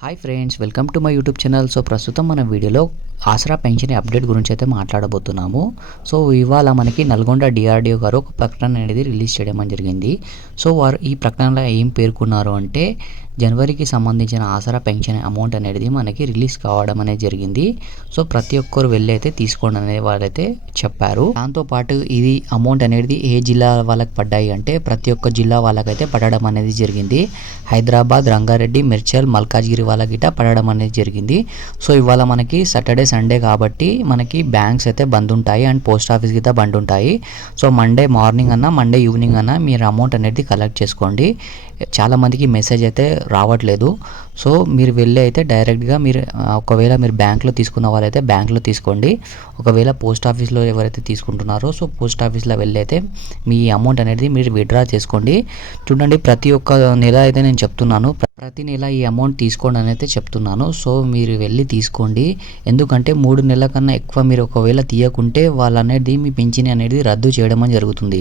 Hi friends, welcome to my YouTube channel. So ప్రస్తుతం మన వీడియోలో ఆసరా పెన్షన్ అప్డేట్ గురించి అయితే మాట్లాడబోతున్నాము. సో ఇవాళ మనకి నల్గొండ డిఆర్డిఓ గారు ఒక ప్రకటన అనేది రిలీజ్ చేయడం జరిగింది. సో వారు ఈ ప్రకటనలో ఏం పేర్కొన్నారు అంటే జనవరికి సంబంధించిన ఆసరా పెన్షన్ అమౌంట్ అనేది మనకి రిలీజ్ కావడం అనేది జరిగింది. సో ప్రతి ఒక్కరు వెళ్ళి అయితే తీసుకోండి అనే వాళ్ళైతే చెప్పారు. దాంతోపాటు ఇది అమౌంట్ అనేది ఏ జిల్లా వాళ్ళకి పడ్డాయి అంటే ప్రతి ఒక్క జిల్లా వాళ్ళకైతే పడడం అనేది జరిగింది. హైదరాబాద్, రంగారెడ్డి, మిర్చల్, మల్కాజ్గిరి వాళ్ళకి పడడం అనేది జరిగింది. సో ఇవాళ మనకి సాటర్డే సండే కాబట్టి మనకి బ్యాంక్స్ అయితే బంద్ ఉంటాయి అండ్ పోస్ట్ ఆఫీస్ గిట్ట బంద్ ఉంటాయి. సో మండే మార్నింగ్ అన్నా మండే ఈవినింగ్ అన్నా మీరు అమౌంట్ అనేది కలెక్ట్ చేసుకోండి. చాలామందికి మెసేజ్ అయితే రావట్లేదు. సో మీరు వెళ్ళి అయితే డైరెక్ట్గా మీరు ఒకవేళ మీరు బ్యాంక్లో తీసుకున్న వాళ్ళైతే బ్యాంక్లో తీసుకోండి. ఒకవేళ పోస్ట్ ఆఫీస్లో ఎవరైతే తీసుకుంటున్నారో సో పోస్ట్ ఆఫీస్లో వెళ్ళి అయితే మీ అమౌంట్ అనేది మీరు విత్డ్రా చేసుకోండి. చూడండి, ప్రతి ఒక్క నెల అయితే నేను చెప్తున్నాను, ప్రతి నెల ఈ అమౌంట్ తీసుకోండి అని అయితే చెప్తున్నాను. సో మీరు వెళ్ళి తీసుకోండి. ఎందుకంటే 3 నెలల కన్నా ఎక్కువ మీరు ఒకవేళ తీయకుంటే వాళ్ళు అనేది మీ పింఛన్ అనేది రద్దు చేయడం అని జరుగుతుంది.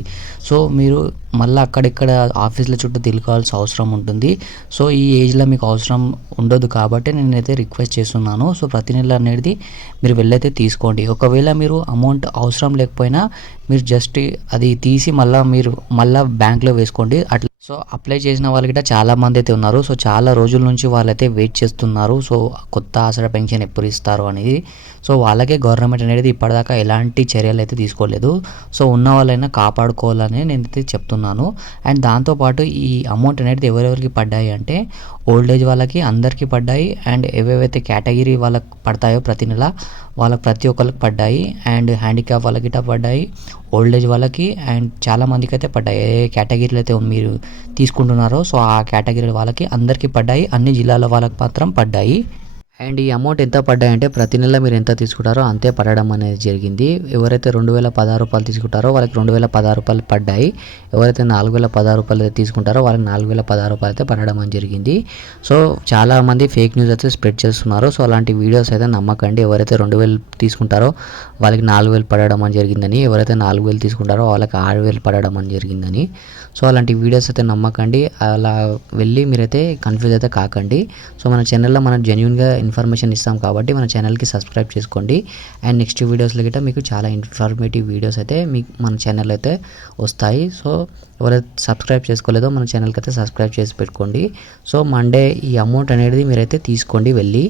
సో మీరు మళ్ళీ అక్కడిక్కడ ఆఫీసుల చుట్టూ తిరగాల్సిన అవసరం ఉంటుంది. సో ఈ ఏజ్లో మీకు అవసరం ఉండదు కాబట్టి నేనైతే రిక్వెస్ట్ చేస్తున్నాను. సో ప్రతి నెల అనేది మీరు వెళ్ళైతే తీసుకోండి. ఒకవేళ మీరు అమౌంట్ అవసరం లేకపోయినా మీరు జస్ట్ అది తీసి మళ్ళీ బ్యాంక్లో వేసుకోండి. అట్లా సో అప్లై చేసిన వాళ్ళకి చాలా మంది అయితే ఉన్నారు. సో చాలా రోజుల నుంచి వాళ్ళైతే వెయిట్ చేస్తున్నారు. సో కొత్త ఆసరా పెన్షన్ ఎప్పుడు ఇస్తారు అనేది. సో వాళ్ళకే గవర్నమెంట్ అనేది ఇప్పటిదాకా ఎలాంటి చర్యలు అయితే తీసుకోలేదు. సో ఉన్న వాళ్ళైనా కాపాడుకోవాలని నేనైతే చెప్తున్నాను. అండ్ దాంతోపాటు ఈ అమౌంట్ అనేది ఎవరెవరికి పడ్డాయి అంటే ఓల్డ్ ఏజ్ వాళ్ళకి అందరికీ పడ్డాయి. అండ్ ఏవేవైతే కేటగిరీ వాళ్ళకి పడతాయో ప్రతి నెల వాళ్ళకి ప్రతి ఒక్కరికి పడ్డాయి. అండ్ హ్యాండిక్యాప్ వాళ్ళకి పడ్డాయి, ఓల్డ్ ఏజ్ వాళ్ళకి అండ్ చాలా మందికి అయితే పడ్డాయి. ఏ కేటగిరీలో అయితే మీరు తీసుకుంటున్నారో సో ఆ కేటగిరీ వాళ్ళకి అందరికీ పడ్డాయి. అన్ని జిల్లాల వాళ్ళకి మాత్రం పడ్డాయి. అండ్ ఈ అమౌంట్ ఎంత పడ్డాయంటే ప్రతి నెల మీరు ఎంత తీసుకుంటారో అంతే పడడం అనేది జరిగింది. ఎవరైతే 2016 రూపాయలు తీసుకుంటారో వాళ్ళకి 2016 రూపాయలు పడ్డాయి. ఎవరైతే 4016 రూపాయలు తీసుకుంటారో వాళ్ళకి 4016 రూపాయలు అయితే పడడం అని జరిగింది. సో చాలామంది ఫేక్ న్యూస్ అయితే స్ప్రెడ్ చేస్తున్నారు. సో అలాంటి వీడియోస్ అయితే నమ్మకండి. ఎవరైతే 2000 తీసుకుంటారో వాళ్ళకి 4000 పడడం అని జరిగిందని, ఎవరైతే 4000 తీసుకుంటారో వాళ్ళకి 6000 పడడం అని జరిగిందని. సో అలాంటి వీడియోస్ అయితే నమ్మకండి. అలా వెళ్ళి మీరైతే కన్ఫ్యూజ్ అయితే కాకండి. సో మన ఛానల్లో మనం జెన్యూన్గా ఇన్ఫర్మేషన్ ఇస్తాం కాబట్టి మన ఛానల్కి సబ్స్క్రైబ్ చేసుకోండి. అండ్ నెక్స్ట్ వీడియోస్లో గిట్ట మీకు చాలా ఇన్ఫర్మేటివ్ వీడియోస్ అయితే మీకు మన ఛానల్ అయితే వస్తాయి. సో ఎవరైతే సబ్స్క్రైబ్ చేసుకోలేదో మన ఛానల్కి అయితే సబ్స్క్రైబ్ చేసి పెట్టుకోండి. సో మండే ఈ అమౌంట్ అనేది మీరైతే తీసుకోండి వెళ్ళి.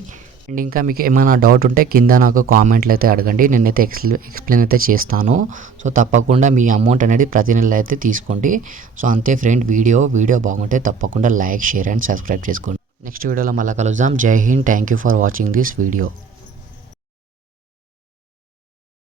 అండ్ ఇంకా మీకు ఏమైనా డౌట్ ఉంటే కింద నాకు కామెంట్లు అయితే అడగండి, నేనైతే ఎక్స్ప్లెయిన్ అయితే చేస్తాను. సో తప్పకుండా మీ అమౌంట్ అనేది ప్రతి నెల అయితే తీసుకోండి. సో అంతే ఫ్రెండ్, వీడియో బాగుంటే తప్పకుండా లైక్, షేర్ అండ్ సబ్స్క్రైబ్ చేసుకోండి. నెక్స్ట్ వీడియోలో మళ్ళీ కలుద్దాం. జై Hind. Thank you for watching this video.